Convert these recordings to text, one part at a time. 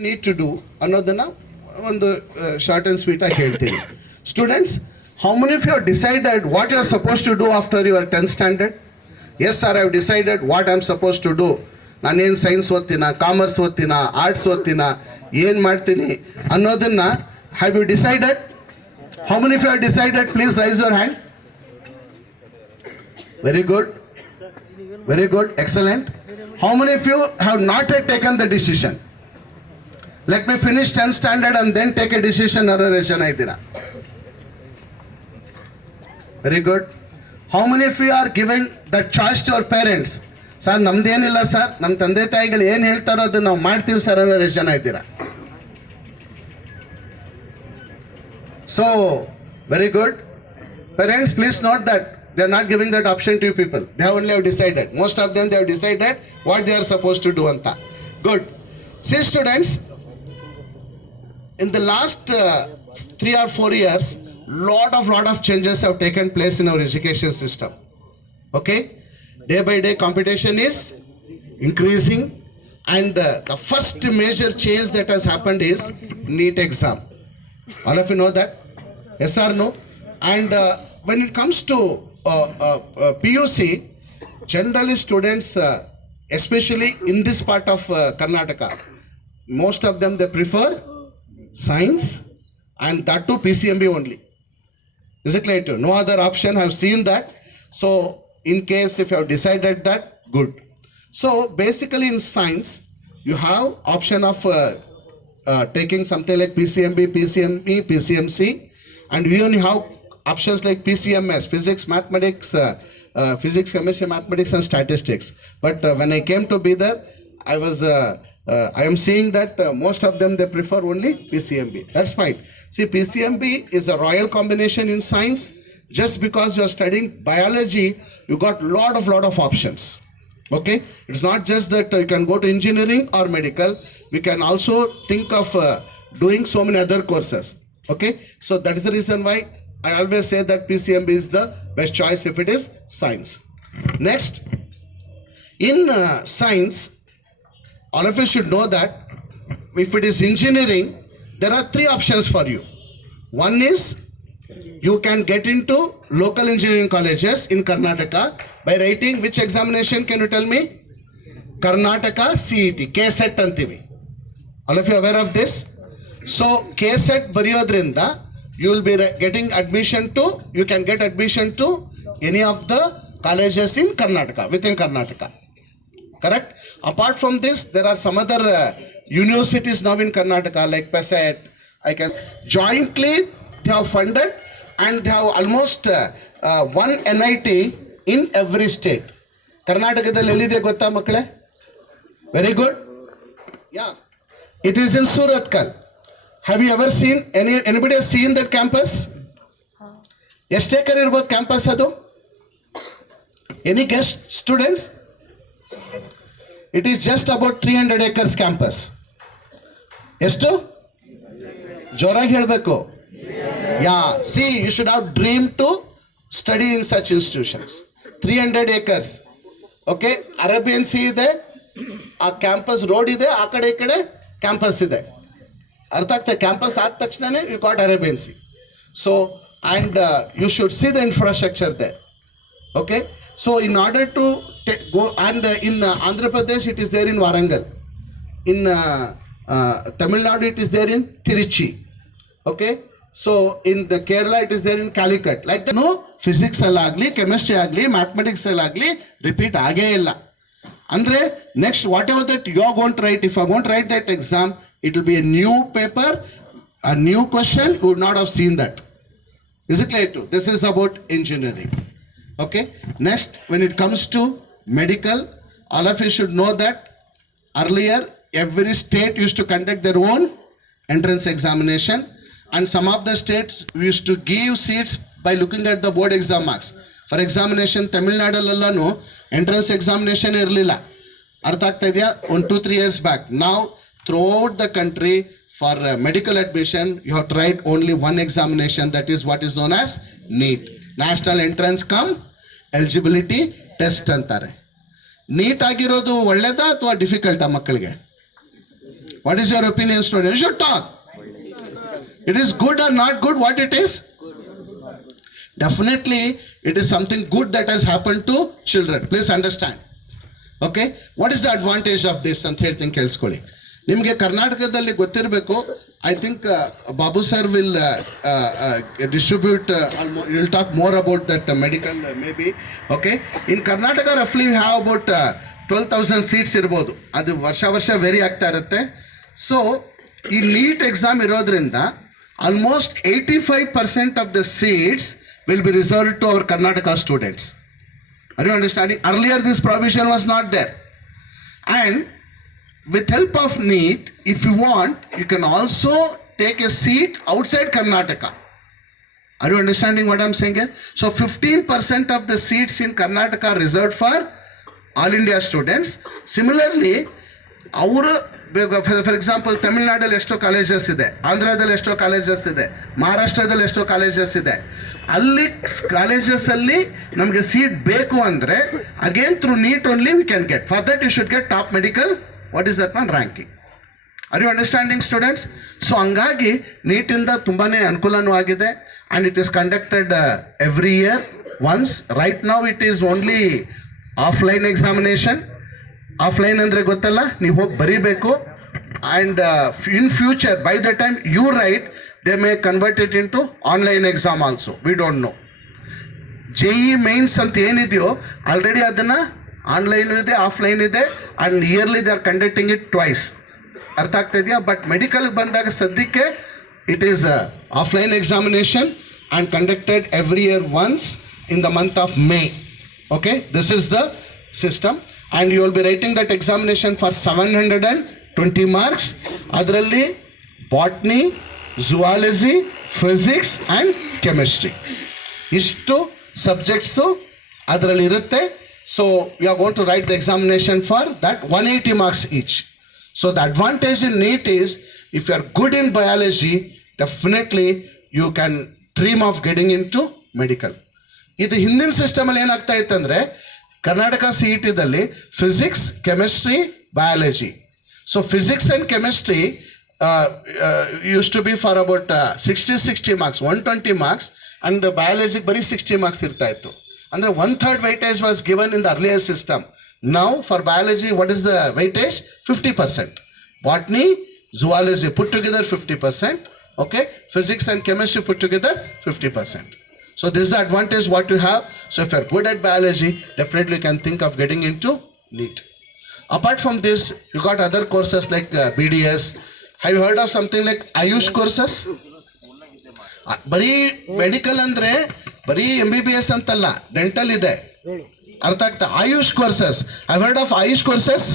need to do ಅನ್ನೋದನ್ನ ಒಂದು short and sweet ಆಗಿ ಹೇಳ್ತೀನಿ. Students, how many of you have decided what you are supposed to do after your 10th standard? Yes sir, I have decided what I am supposed to do. ನಾನೇನು science ಓದ್ತೀನ, commerce ಓದ್ತೀನ, arts ಓದ್ತೀನ, ಏನು ಮಾಡ್ತೀನಿ ಅನ್ನೋದನ್ನ have you decided? How many of you have decided? Please raise your hand. Very good. Very good. Excellent. How many of you have not yet taken the decision? Let me finish 10th standard and then take a decision. Very good. How many of you are giving that choice to your parents? Sir, ನಮ್ದೇನಿಲ್ಲ sir, ನಮ್ಮ ತಂದೆ ತಾಯಿಗಳು ಏನು ಹೇಳ್ತಾರೋ ಅದನ್ನ ನಾವು ಮಾಡ್ತೀವಿ sir ಅನ್ನೋ ಎಷ್ಟು ಜನ ಇದ್ದೀರಾ? So, very good. Parents, please note that they are not giving that option to you people. They have only have decided. Most of them, they have decided what they are supposed to do. Anta. Good. See students, in the last 3 or 4 years, lot of changes have taken place in our education system. Okay? Day by day competition is increasing, and the first major change that has happened is NEET exam. All of you know that? Yes or no? And when it comes to PUC, generally students, especially in this part of Karnataka, most of them they prefer science, and that too PCMB only. Is it clear to you? No other option. I have seen that. So in case if you have decided that, good. So basically in science, you have option of taking something like PCMB, PCME, PCMC, and we only have options like PCMS, physics, mathematics, physics, chemistry, mathematics, and statistics. But when I came to be there, I am seeing that most of them they prefer only PCMB. That's fine. See, PCMB is a royal combination in science. Just because you are studying biology, you got lot of options. Okay, it's not just that you can go to engineering or medical. We can also think of doing so many other courses. Okay, so that is the reason why I always say that PCMB is the best choice if it is science. Next, in science, all of you should know that if it is engineering, there are 3 options for you. One is you can get into local engineering colleges in Karnataka by writing which examination, can you tell me? Karnataka CET, KSET antivi. All of you aware of this? So KSET bariyodrinda you will be getting admission to, you can get admission to any of the colleges in Karnataka, within Karnataka. Correct? Apart from this, there are some other universities now in Karnataka like PESET. I can jointly they have funded, and they have almost one NIT in every state. Karnataka ellide gotta makkale? Very good. Yeah, it is in Surathkal. Have you ever seen anybody has seen that campus? ಎಷ್ಟು ಎಕರೆ ಇರ್ಬೋದು campus ಅದು? Any guess, students? It is just about 300 acres campus. ಎಷ್ಟು? ಜೋರಾಗಿ ಹೇಳಬೇಕು. Yeah, see, you should have dreamed to study in such institutions. 300 acres. Okay, Arabian Sea ಇದೆ, ಆ campus road ಇದೆ, ಆ ಕಡೆ ಈ ಕಡೆ ಕ್ಯಾಂಪಸ್ ಇದೆ. ಅರ್ಥ ಆಗ್ತದೆ? ಕ್ಯಾಂಪಸ್ ಆದ ತಕ್ಷಣನೇ you got Arabian Sea. So, and you should see the infrastructure there. Okay, so in order to go, and in Andhra Pradesh it is there in Warangal. In Tamil Nadu it is there in Tiruchi. Okay, so in the Kerala it is there in Calicut. Like that, no physics allagli, chemistry agli, mathematics allagli repeat age illa. Andre next whatever that you are going to write, if I want to write that exam, it will be a new paper, a new question. You would not have seen that. Is it clear too? This is about engineering. Okay, next, when it comes to medical, all of you should know that earlier every state used to conduct their own entrance examination, and some of the states used to give seats by looking at the board exam marks. For examination, Tamil Nadu allanu entrance examination irlilla. Artha agta idya? 1-2-3 years back. Now throughout the country, for medical admission, you have to write only one examination, that is what is known as NEET, National Entrance Cum Eligibility Test antare. NEET ಆಗಿರೋದು ಒಳ್ಳೆದಾ ಅಥವಾ ಡಿಫಿಕಲ್ಟಾ ಮಕ್ಕಳಿಗೆ? What is your opinion, student? You should talk. It is good or not good, what it is? Definitely, it is something good that has happened to children. Please understand. Okay? What is the advantage of this ಅಂತ ಹೇಳ್ತೀನಿ ಕೇಳಿಸ್ಕೊಳ್ಳಿ. ನಿಮಗೆ ಕರ್ನಾಟಕದಲ್ಲಿ ಗೊತ್ತಿರಬೇಕು, I think Babu sir will distribute, will talk more about that medical maybe. Okay, in Karnataka ರಫ್ಲಿ have about 12,000 seats ಇರ್ಬೋದು. ಅದು ವರ್ಷ ವೇರಿ ಆಗ್ತಾ ಇರುತ್ತೆ. ಸೊ ಈ ನೀಟ್ ಎಕ್ಸಾಮ್ ಇರೋದ್ರಿಂದ almost 85% of the seats will be reserved to our Karnataka students. Are you understanding? Earlier this provision was not there. And with help of NEET, if you want, you can also take a seat outside Karnataka. Are you understanding what I'm saying here? So 15% of the seats in Karnataka are reserved for all India students. Similarly, ಅವರು for example ತಮಿಳ್ನಾಡಲ್ಲಿ ಎಷ್ಟೋ colleges ಇದೆ, ಆಂಧ್ರದಲ್ಲಿ ಎಷ್ಟೋ colleges ಇದೆ, ಮಹಾರಾಷ್ಟ್ರದಲ್ಲಿ ಎಷ್ಟೋ colleges ಇದೆ. ಅಲ್ಲಿ ಕಾಲೇಜಸಲ್ಲಿ ನಮಗೆ ಸೀಟ್ ಬೇಕು ಅಂದರೆ again through NEET only we can get. For that you should get top medical, what is that one ranking. Are you understanding students? So ಹಂಗಾಗಿ ನೀಟಿಂದ ತುಂಬಾ ಅನುಕೂಲನೂ ಆಗಿದೆ. And it is conducted every year once. Right now it is only offline examination. Offline ಅಂದರೆ ಗೊತ್ತಲ್ಲ, ನೀವು ಹೋಗಿ ಬರೀಬೇಕು. And in future by the time you write, they may convert it into online exam also. We don't know. JEE mains ಅಂತ ಏನಿದೆಯೋ already ಅದನ್ನು online ಇದೆ, offline ಇದೆ. And yearly they are conducting it twice. ಅರ್ಥ ಆಗ್ತಾ ಇದೆಯಾ? But ಮೆಡಿಕಲ್ಗೆ ಬಂದಾಗ ಸದ್ಯಕ್ಕೆ it is offline examination and conducted every year once in the month of May. Okay, this is the system. And you will be writing that examination for 720 marks. ಅದರಲ್ಲಿ botany, zoology, physics and chemistry ಇಷ್ಟು subjects ಅದರಲ್ಲಿ ಇರುತ್ತೆ. So you are going to write the examination for that 180 marks each. So the advantage in NEET is if you are good in biology, definitely you can dream of getting into medical. ಇದು ಹಿಂದಿನ ಸಿಸ್ಟಮಲ್ಲಿ ಏನಾಗ್ತಾ ಇತ್ತಂದರೆ ಕರ್ನಾಟಕ CETದಲ್ಲಿ physics, chemistry, biology. So physics and chemistry use to be for about 60 marks, 120 marks. And ಬಯಾಲಜಿಗೆ ಬರೀ 60 marks ಇರ್ತಾ ಇತ್ತು. ಅಂದರೆ 1/3 weightage was given in the earlier system. Now for biology what is the weightage? 50%. Botany, zoology put together 50%. Okay, physics and chemistry put together 50%. So this is the advantage what you have. So if you are good at biology, definitely you can think of getting into NEET. Apart from this, you got other courses like BDS. Have you heard of something like Ayush courses? ಬರೀ medical ಅಂದರೆ ಬರೀ MBBS ಅಂತಲ್ಲ, dental ಇದೆ. ಅರ್ಥ ಆಗ್ತಾ? Ayush courses. I heard of Ayush courses.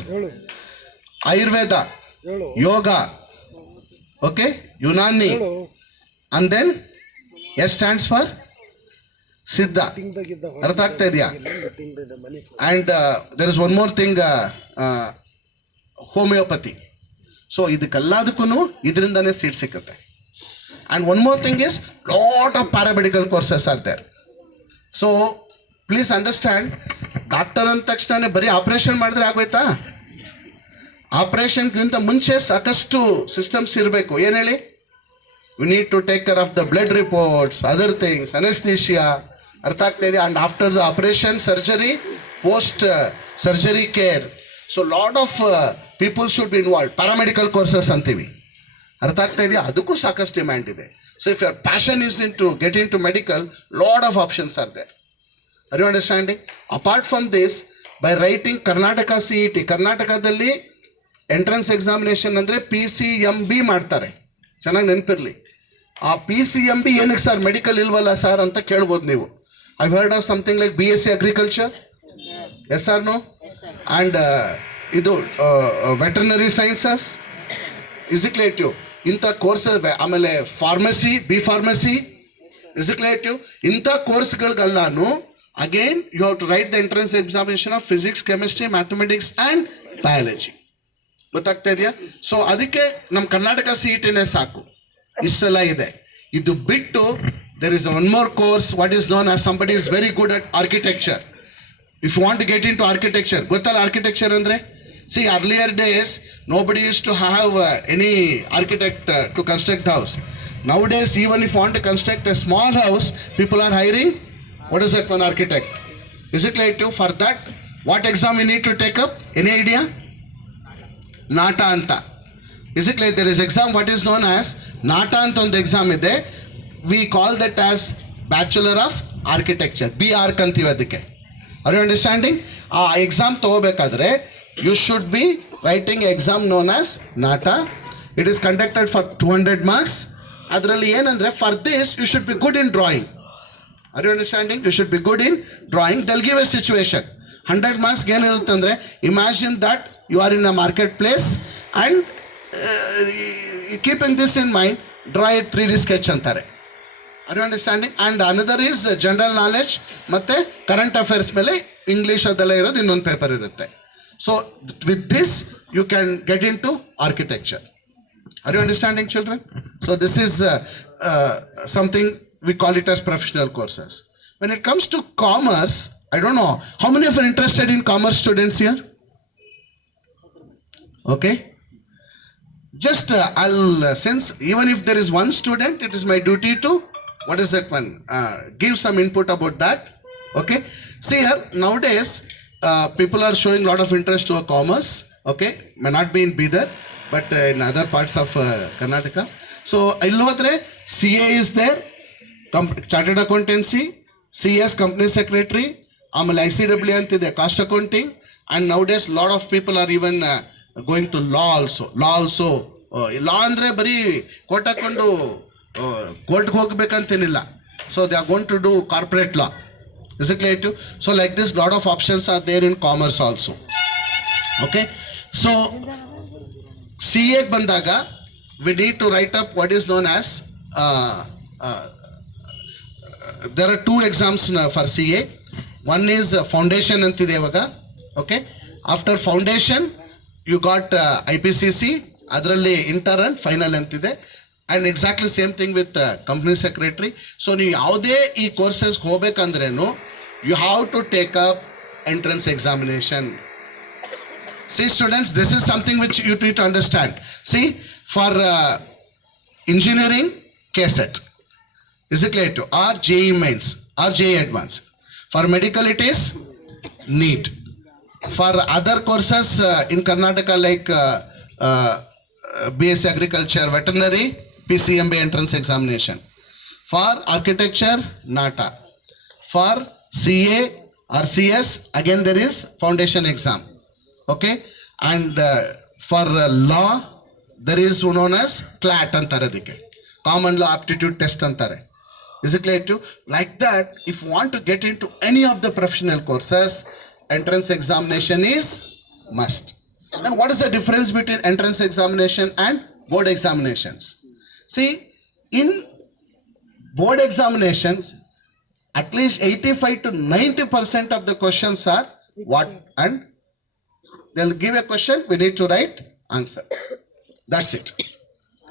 Ayurveda, yoga, okay, Unani, and then S stands for Siddha. ಅರ್ಥ ಆಗ್ತಾ ಇದೆಯಾ? And there is one more thing, homeopathy. So ಇದಕ್ಕೆಲ್ಲದಕ್ಕೂ ಇದರಿಂದನೇ ಸೀಟ್ ಸಿಕ್ಕುತ್ತೆ. And one more thing is lot of paramedical courses are there. So please understand, doctor ಅಂದ ತಕ್ಷಣ ಬರೀ operation ಮಾಡಿದ್ರೆ ಆಗೋಯ್ತಾ? ಆಪ್ರೇಷನ್ಗಿಂತ ಮುಂಚೆ ಸಾಕಷ್ಟು ಸಿಸ್ಟಮ್ಸ್ ಇರಬೇಕು. ಏನು ಹೇಳಿ? We need to take care of the blood reports, other things, anesthesia. ಅರ್ಥ ಆಗ್ತಾ ಇದೆ? And after the operation, surgery, post surgery care. So lot of people should be involve. Paramedical courses ಅಂತೀವಿ. ಅರ್ಥ ಆಗ್ತಾ ಇದೆಯಾ? ಅದಕ್ಕೂ ಸಾಕಷ್ಟು ಡಿಮ್ಯಾಂಡ್ ಇದೆ. So if your passion is into get into medical, lot of options are there. Are you understanding? Apart from this, by writing Karnataka CET, ಕರ್ನಾಟಕದಲ್ಲಿ entrance examination ಅಂದರೆ PCMB ಮಾಡ್ತಾರೆ. ಚೆನ್ನಾಗಿ ನೆನಪಿರಲಿ. ಆ PCMB ಏನಕ್ಕೆ ಸರ್ ಮೆಡಿಕಲ್ ಇಲ್ವಲ್ಲ sir ಅಂತ ಕೇಳ್ಬೋದು ನೀವು. I heard of something like BSc agriculture, yes or no? And ಇದು ವೆಟರ್ನರಿ ಸೈನ್ಸಸ್, ಎಕ್ಸಿಕ್ಯೂಟಿವ್, ಇಂಥ ಕೋರ್ಸಸ್. ಆಮೇಲೆ ಫಾರ್ಮಸಿ, B Pharmacy, ಎಕ್ಸಿಕ್ಯೂಟಿವ್. ಇಂಥ ಕೋರ್ಸ್ಗಳಿಗೆಲ್ಲಾನು again you have to write the entrance examination of physics, chemistry, mathematics and biology. ಗೊತ್ತಾಗ್ತಾ ಇದೆಯಾ? So ಅದಕ್ಕೆ ನಮ್ಮ ಕರ್ನಾಟಕ CETನೇ ಸಾಕು. ಇಷ್ಟೆಲ್ಲ ಇದೆ. ಇದು ಬಿಟ್ಟು there is one more course what is known as somebody is very good at architecture. If you want to get into architecture, ಗೊತ್ತಲ್ಲ ಆರ್ಕಿಟೆಕ್ಚರ್ ಅಂದರೆ? See, earlier days, nobody used to have any architect to construct house. Nowadays, even if you want to construct a small house, people are hiring, what is that, one architect? Is it like to, for that, what exam you need to take up? Any idea? Nata anta. Is it like there is exam what is known as Nata anta ಒಂದು exam ಇದೆ. We call that as Bachelor of Architecture. BArch ಅಂತೀವಿ ಅದಕ್ಕೆ. Are you understanding? ಆ exam ತಗೋಬೇಕಾದ್ರೆ you should be writing exam known as Nata. It is conducted for 200 marks. ಅದರಲ್ಲಿ ಏನಂದ್ರೆ for this you should be good in drawing. Are you understanding? You should be good in drawing. They'll give a situation. 100 marks ಏನಿರುತ್ತೆ ಅಂದರೆ imagine that you are in a marketplace and keeping this in mind, draw a 3D sketch ಅಂತಾರೆ. Are you understanding? And another is general knowledge ಮತ್ತೆ current affairs ಮೇಲೆ English ಅದೆಲ್ಲ ಇರೋದು ಇನ್ನೊಂದು paper ಇರುತ್ತೆ. So with this you can get into architecture. Are you understanding, children? So this is something we call it as professional courses. When it comes to commerce, I don't know how many of you are interested in commerce students here? Okay. Just I'll since even if there is one student, it is my duty to what is that one? Give some input about that. Okay. See here nowadays people are showing a lot of interest to a commerce. Okay, may not be in Bidar, but in other parts of Karnataka. So illu hodre CA is there, Chartered Accountancy, CS Company Secretary, ಆಮೇಲೆ ICW ಅಂತಿದೆ cost accounting, and nowadays lot of people are even going to law also. Law ಅಂದರೆ ಬರೀ coat ಹಾಕೊಂಡು ಕೋರ್ಟ್ಗೆ ಹೋಗ್ಬೇಕಂತೇನಿಲ್ಲ. So they are going to do corporate law. Is it clear to? So like this lot of options are there in commerce also. Okay, so CA ಬಂದಾಗ we need to write up what is known as there are two exams for CA. One is foundation antide ivaga. Okay, after foundation you got IPCC, adralli inter and final antide, and exactly same thing with company secretary. So ನೀವು ಯಾವುದೇ ಈ courses ಹೋಗ್ಬೇಕಂದ್ರೇನು you have to take up entrance examination. See students, this is something which you need to understand. See, for engineering, KSET. Is it clear to? Or JEE Mains or JEE Advanced. For medical it is NEET. For other courses in Karnataka like BSc Agriculture, Veterinary, PCMB entrance examination. For architecture, NATA. For CA or CS, again there is foundation exam. Okay, and for law there is known as CLAT antare adike, Common Law Aptitude Test antare. Is it clear to? Like that, if you want to get into any of the professional courses, entrance examination is must. Then what is the difference between entrance examination and board examinations? See, in board examinations, at least 85 to 90% of the questions are what, and they'll give a question, we need to write answer. That's it.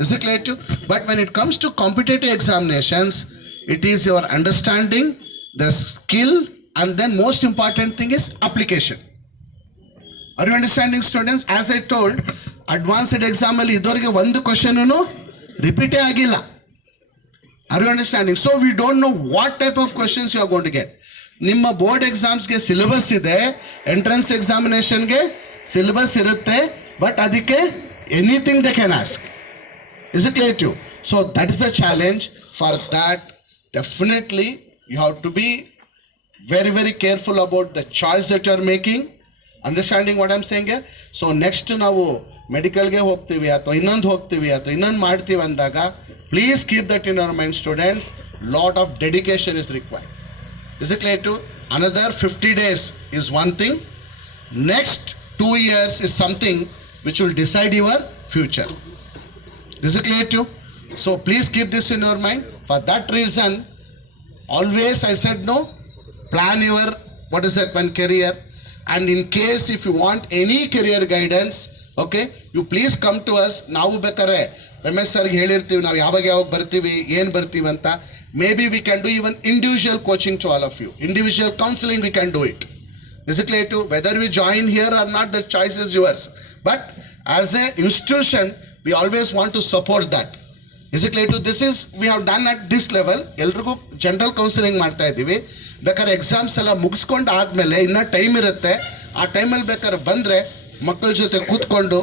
Is it clear to? But when it comes to competitive examinations, it is your understanding, the skill, and then most important thing is application. Are you understanding, students? As I told, advanced exam alli idorige ಒಂದು question ರಿಪೀಟೇ ಆಗಿಲ್ಲ. Are you understanding? So we don't know what type of questions you are going to get. ನಿಮ್ಮ board ಎಕ್ಸಾಮ್ಸ್ಗೆ syllabus ಇದೆ, entrance ಎಕ್ಸಾಮಿನೇಷನ್ಗೆ syllabus ಇರುತ್ತೆ, but ಅದಕ್ಕೆ anything they can ask. Is it clear to you? So that is the challenge. For that, definitely you have to be very, very careful about the choice that you are making. Understanding what I am saying here? So next ನಾವು ಮೆಡಿಕಲ್ಗೆ ಹೋಗ್ತೀವಿ ಅಥವಾ ಇನ್ನೊಂದು ಹೋಗ್ತೀವಿ ಅಥವಾ ಇನ್ನೊಂದು ಮಾಡ್ತೀವಿ ಅಂದಾಗ, please keep that in your mind, students. Lot of dedication is required. Is it clear to? Another 50 days is one thing. Next 2 years is something which will decide your future. Is it clear to you? So please keep this in your mind. For that reason, always I said no, plan your what is that one career, and in case if you want any career guidance, okay, you please come to us. ನಾವು ಬೇಕಾರೆ ರಮೇಶ್ ಸರ್ಗೆ ಹೇಳಿರ್ತೀವಿ ನಾವು ಯಾವಾಗ ಬರ್ತೀವಿ ಏನು ಬರ್ತೀವಿ ಅಂತ. Maybe we can do even individual coaching to all of you, individual counseling we can do it. Is it clear to whether we join here or not, the choice is yours. But as a institution, we always want to support that. Is it clear to this is we have done at this level. ಎಲ್ರಿಗೂ general counselling ಮಾಡ್ತಾ ಇದ್ದೀವಿ. ಬೇಕಾದ್ರೆ exams ಎಲ್ಲ ಮುಗಿಸ್ಕೊಂಡು ಆದಮೇಲೆ ಇನ್ನೂ time ಇರುತ್ತೆ. ಆ ಟೈಮಲ್ಲಿ ಬೇಕಾದ್ರೆ ಬಂದರೆ ಮಕ್ಕಳ ಜೊತೆ ಕೂತ್ಕೊಂಡು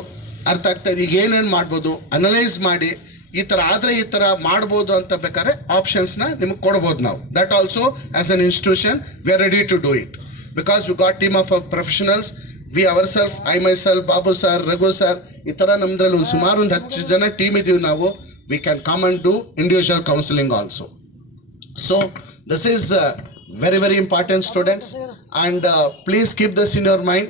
ಅರ್ಥ ಆಗ್ತಾಯಿದೆ ಈಗ ಏನೇನು ಮಾಡ್ಬೋದು ಅನಲೈಸ್ ಮಾಡಿ ಈ ಥರ ಆದರೆ ಈ ಥರ ಮಾಡ್ಬೋದು ಅಂತ ಬೇಕಾದ್ರೆ ಆಪ್ಷನ್ಸ್ನ ನಿಮಗೆ ಕೊಡ್ಬೋದು ನಾವು. That also as an institution we are ready to do it because we got team of professionals. We ourself, I myself, Babu sir, Raghu sir, ಈ ಥರ ನಮ್ಮದ್ರಲ್ಲಿ ಒಂದು ಸುಮಾರು ಒಂದು 10 ಜನ ಟೀಮ್ ಇದ್ದೀವಿ ನಾವು. We can come and do individual counselling also. So this is very, very important, students, and please keep this in your mind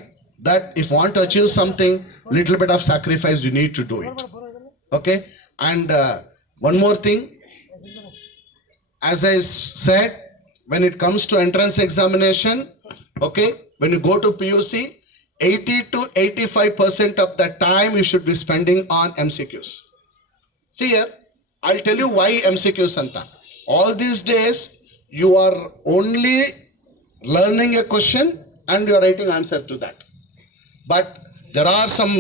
that if you want to achieve something, little bit of sacrifice you need to do it. Okay, and one more thing, as I said, when it comes to entrance examination, okay, when you go to PUC, 80 to 85% of the time you should be spending on MCQs. See here, I'll tell you why MCQs anta. All these days you are only learning a question and you are writing answer to that. But there are some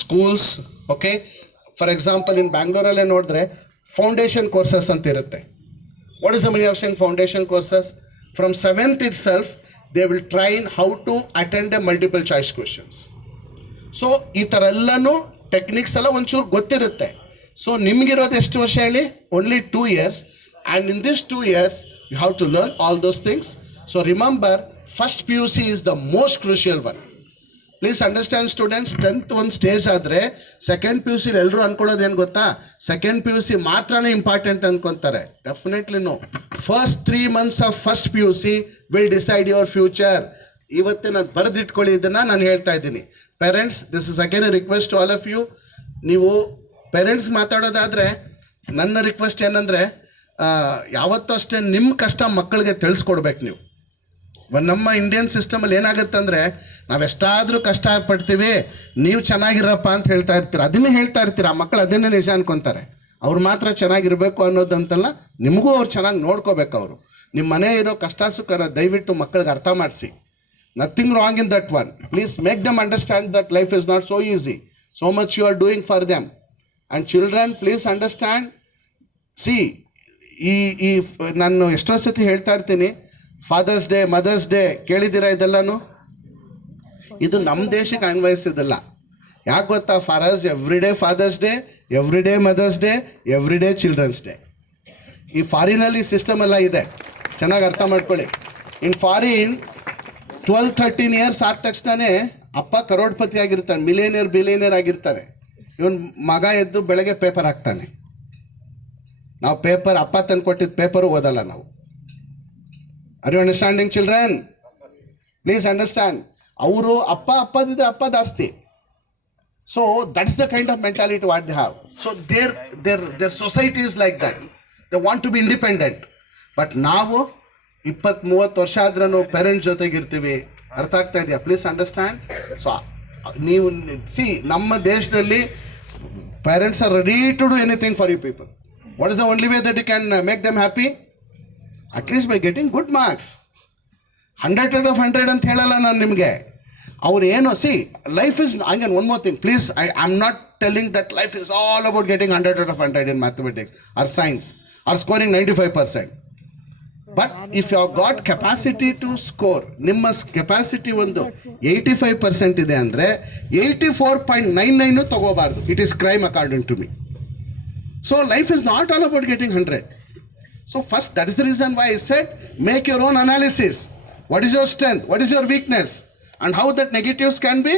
schools, okay, for example in Bangalore alle nodre foundation courses anta irutte. What is the meaning of saying foundation courses? From 7th itself they will train how to attend a multiple choice questions. So ಈ ಥರ ಎಲ್ಲನೂ techniques ಎಲ್ಲ ಒಂಚೂರು ಗೊತ್ತಿರುತ್ತೆ. So ನಿಮಗಿರೋದು ಎಷ್ಟು ವರ್ಷ ಹೇಳಿ? only 2 years, and in these 2 years you have to learn all those things. So remember, first PUC is the most crucial one. Please understand students, 10th ಒಂದು ಸ್ಟೇಜ್ ಆದರೆ ಸೆಕೆಂಡ್ PUC ಎಲ್ಲರೂ ಅನ್ಕೊಳ್ಳೋದು ಏನು ಗೊತ್ತಾ? ಸೆಕೆಂಡ್ PUC ಮಾತ್ರನೇ important ಅನ್ಕೊತಾರೆ. Definitely no. First 3 months of first PUC will decide your future. ಇವತ್ತೇ ನಾನು ಬರೆದಿಟ್ಕೊಳ್ಳಿ, ಇದನ್ನು ನಾನು ಹೇಳ್ತಾ ಇದ್ದೀನಿ. Parents, this is again a request to all of you. ನೀವು ಪೇರೆಂಟ್ಸ್ ಮಾತಾಡೋದಾದರೆ ನನ್ನ ರಿಕ್ವೆಸ್ಟ್ ಏನಂದರೆ, ಯಾವತ್ತೂ ಅಷ್ಟೇ ನಿಮ್ಮ ಕಷ್ಟ ಮಕ್ಕಳಿಗೆ ತಿಳಿಸ್ಕೊಡ್ಬೇಕು ನೀವು. ನಮ್ಮ ಇಂಡಿಯನ್ ಸಿಸ್ಟಮಲ್ಲಿ ಏನಾಗುತ್ತೆ ಅಂದರೆ, ನಾವೆಷ್ಟಾದರೂ ಕಷ್ಟಪಡ್ತೀವಿ, ನೀವು ಚೆನ್ನಾಗಿರಪ್ಪ ಅಂತ ಹೇಳ್ತಾ ಇರ್ತೀರ, ಅದನ್ನೇ ಹೇಳ್ತಾ ಇರ್ತೀರ. ಆ ಮಕ್ಕಳು ಅದನ್ನೇ ನಿಜ ಅನ್ಕೊತಾರೆ. ಅವ್ರು ಮಾತ್ರ ಚೆನ್ನಾಗಿರಬೇಕು ಅನ್ನೋದಂತಲ್ಲ, ನಿಮಗೂ ಅವ್ರು ಚೆನ್ನಾಗಿ ನೋಡ್ಕೋಬೇಕು. ಅವರು ನಿಮ್ಮ ಮನೆ ಇರೋ ಕಷ್ಟ ಸುಖನ ದಯವಿಟ್ಟು ಮಕ್ಕಳಿಗೆ ಅರ್ಥ ಮಾಡಿಸಿ. Nothing wrong in that one. Please make them understand that life is not so easy. So much you are doing for them. And children, please understand. See, ಈ ನಾನು ಎಷ್ಟೋ ಸತಿ ಹೇಳ್ತಾ ಇರ್ತೀನಿ, ಫಾದರ್ಸ್ ಡೇ, ಮದರ್ಸ್ ಡೇ ಕೇಳಿದ್ದೀರಾ? ಇದೆಲ್ಲನೂ ಇದು ನಮ್ಮ ದೇಶಕ್ಕೆ ಅನ್ವಯಿಸಿದಲ್ಲ. ಯಾಕೆ ಗೊತ್ತಾ? For us every day father's day, every day mother's day, every day children's day. ಈ ಫಾರಿನಲ್ಲಿ ಸಿಸ್ಟಮ್ ಎಲ್ಲ ಇದೆ, ಚೆನ್ನಾಗಿ ಅರ್ಥ ಮಾಡ್ಕೊಳ್ಳಿ. ಇನ್ ಫಾರಿನ್ 12-13 years ಆದ ತಕ್ಷಣವೇ ಅಪ್ಪ ಕರೋಡ್ಪತಿ ಆಗಿರ್ತಾನೆ, ಬಿಲಿಯನಿಯರ್ ಆಗಿರ್ತಾನೆ. ಇವನ್ ಮಗ ಎದ್ದು ಬೆಳಗ್ಗೆ ಪೇಪರ್ ಹಾಕ್ತಾನೆ. ನಾವು ಪೇಪರ್, ಅಪ್ಪ ತಂದು ಕೊಟ್ಟಿದ್ದ ಪೇಪರು ಓದಲ್ಲ ನಾವು. Are you understanding children? Please understand. ಅವರು ಅಪ್ಪದಿದ್ರೆ ಅಪ್ಪ ಜಾಸ್ತಿ. So that's the kind of mentality what they have. So their society is like that. They want to be independent. But ನಾವು 20-30 ವರ್ಷ ಆದ್ರೂ ಪೇರೆಂಟ್ಸ್ ಜೊತೆಗಿರ್ತೀವಿ. ಅರ್ಥ ಆಗ್ತಾ ಇದೆಯಾ? Please understand. ಸೊ ನೀವು ಸಿ, ನಮ್ಮ ದೇಶದಲ್ಲಿ parents are ready to do anything for you people. What is the only way that you can make them happy? At least by getting good marks. 100 out of 100 ಅಂತ ಹೇಳಲ್ಲ ನಾನು ನಿಮಗೆ. ಅವ್ರು ಏನು, C, life is ಹಂಗೆ. One more thing please, I am not telling that life is all about getting 100 out of 100 in mathematics or science or scoring 95%. But if you got capacity to score, ನಿಮ್ಮ capacity ಒಂದು 85% ಇದೆ ಅಂದರೆ 84.99 ತಗೋಬಾರ್ದು. It is crime according to me. So life is not all about getting 100. So first, that is the reason why I said, make your own analysis. What is your strength? What is your weakness? And how that negatives can be,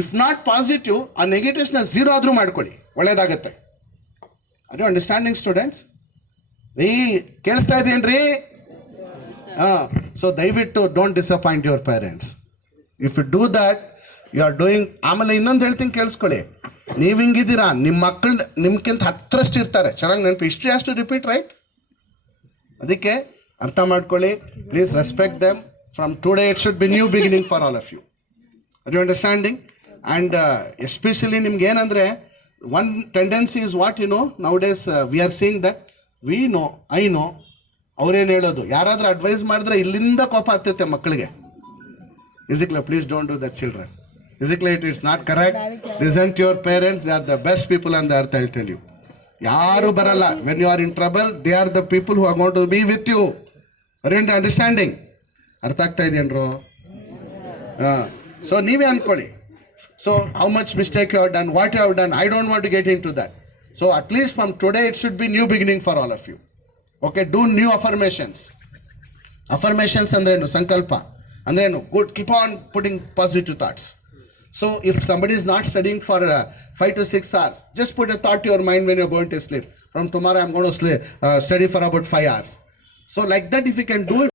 if not positive, a negatives na zero adru ಮಾಡ್ಕೊಳ್ಳಿ, ಒಳ್ಳೆಯದಾಗುತ್ತೆ. Are you understanding, students? ರೀ, ಕೇಳಿಸ್ತಾ ಇದೆಯೇನ್ರಿ? So ದಯವಿಟ್ಟು don't disappoint your parents. If you do that, you are doing. ಆಮೇಲೆ ಇನ್ನೊಂದು ಹೇಳ್ತೀನಿ, ಕೇಳಿಸ್ಕೊಳ್ಳಿ. ನೀವು ಹಿಂಗಿದ್ದೀರಾ, ನಿಮ್ಮ ಮಕ್ಕಳು ನಿಮ್ಗಿಂತ 10ರಷ್ಟು ಇರ್ತಾರೆ. ಚೆನ್ನಾಗಿ ನೆನಪು. History has to repeat, right? ಅದಕ್ಕೆ ಅರ್ಥ ಮಾಡ್ಕೊಳ್ಳಿ. Please respect them. From today it should be new beginning for all of you. Are you understanding? And especially ನಿಮ್ಗೆ ಏನಂದರೆ, one tendency is what you know, nowadays we are seeing that we know, I know. ಅವ್ರೇನು ಹೇಳೋದು, ಯಾರಾದರೂ advice ಮಾಡಿದ್ರೆ ಇಲ್ಲಿಂದ ಕೋಪ ಹತ್ತೈತೆ ಮಕ್ಕಳಿಗೆ. Ezekiel, please don't do that, children. Ezekiel, it's not correct. Listen to your parents. They are the best people on the earth, I'll tell you. Yaru barala. When you are in trouble, they are the people who are going to be with you. Are you understanding? ಅರ್ಥ ಆಗ್ತಾ ಇದೆಯೇನ್ರು? So ನೀವೇ ಅನ್ಕೊಳ್ಳಿ. So how much mistake you have done, what you have done, I don't want to get into that. So at least from today it should be new beginning for all of you. Okay, do new affirmations. Affirmations ಅಂದ್ರೇನು? ಸಂಕಲ್ಪ ಅಂದ್ರೇನು? Good, keep on putting positive thoughts. So if somebody is not studying for 5 to 6 hours, just put a thought to your mind when you're going to sleep. From tomorrow I'm going to study for about 5 hours. So like that, if you can do it,